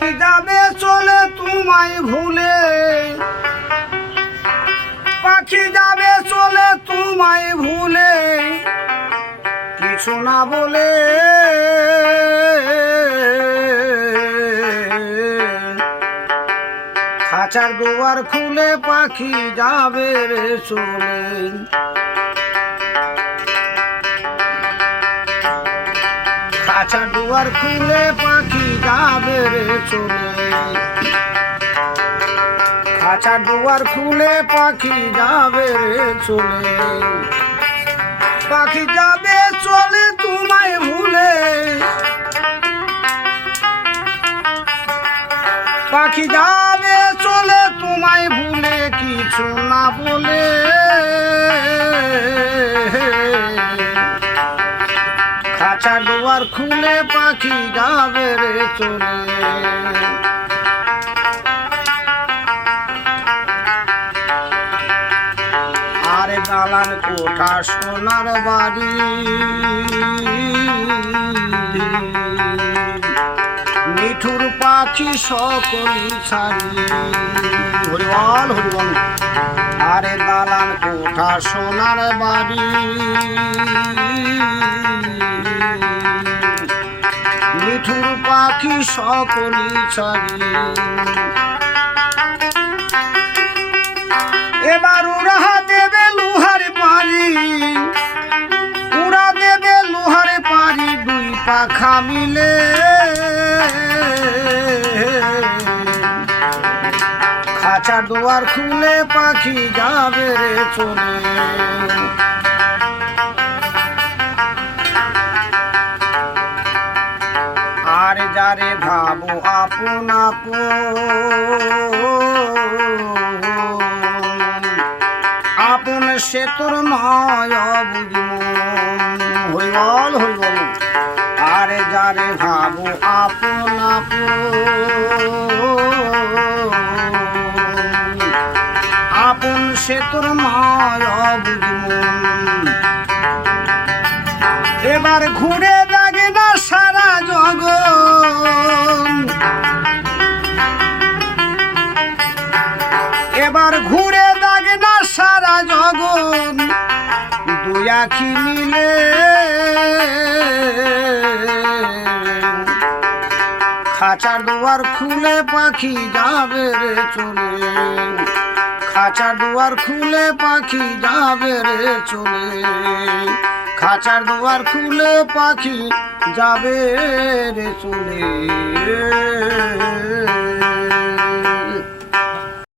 যাবে চলে তোমায় ভুলে, পাখি যাবে চলে তোমায় ভুলে, কিছু না বলে খাঁচার দুয়ার খুলে পাখি যাবে রে চলে। খাঁচার দুয়ার খুলে পাখি যাবে রে চলে, খাঁচার দুয়ার খুলে পাখি যাবে রে চলে। পাখি যাবে চলে তোমায় ভুলে, পাখি যাবে চলে তোমায় ভুলে, কিছু না বলে খাঁচার দুয়ার খুলে পাখি যাবে রে চলে। আরে দালান কোঠা সোনার বাড়ি, মিঠুর পাখি সকলি ছাড়ি, হরিবল হরিবল। আরে দালান কোঠা সোনার বাড়ি, মিঠুর পাখি সকলি ছাড়ি, এবার উড়া দেবে লোহার পারি, উড়া দেবে লোহার পারি, দুই পাখা মিলে খাঁচার দুয়ার খুলে পাখি যাবে রে চলে। আর যারে ভাবো আপন আপন, সে তোর নয় বুঝব, হরিবল হরিবল। আরে যারে ভাবো আপন আপন, সে তোর নয় বুঝব। এবার ঘুরে লাগে না সারা জগৎ, এবার ঘুরে লাগে না সারা জগৎ, দুই আখি মিলে খাঁচার দুয়ার খুলে পাখি যাবে রে চলে, খাঁচার দুয়ার খুলে পাখি যাবে রে চলে, খাঁচার দুয়ার খুলে পাখি যাবে রে চলে।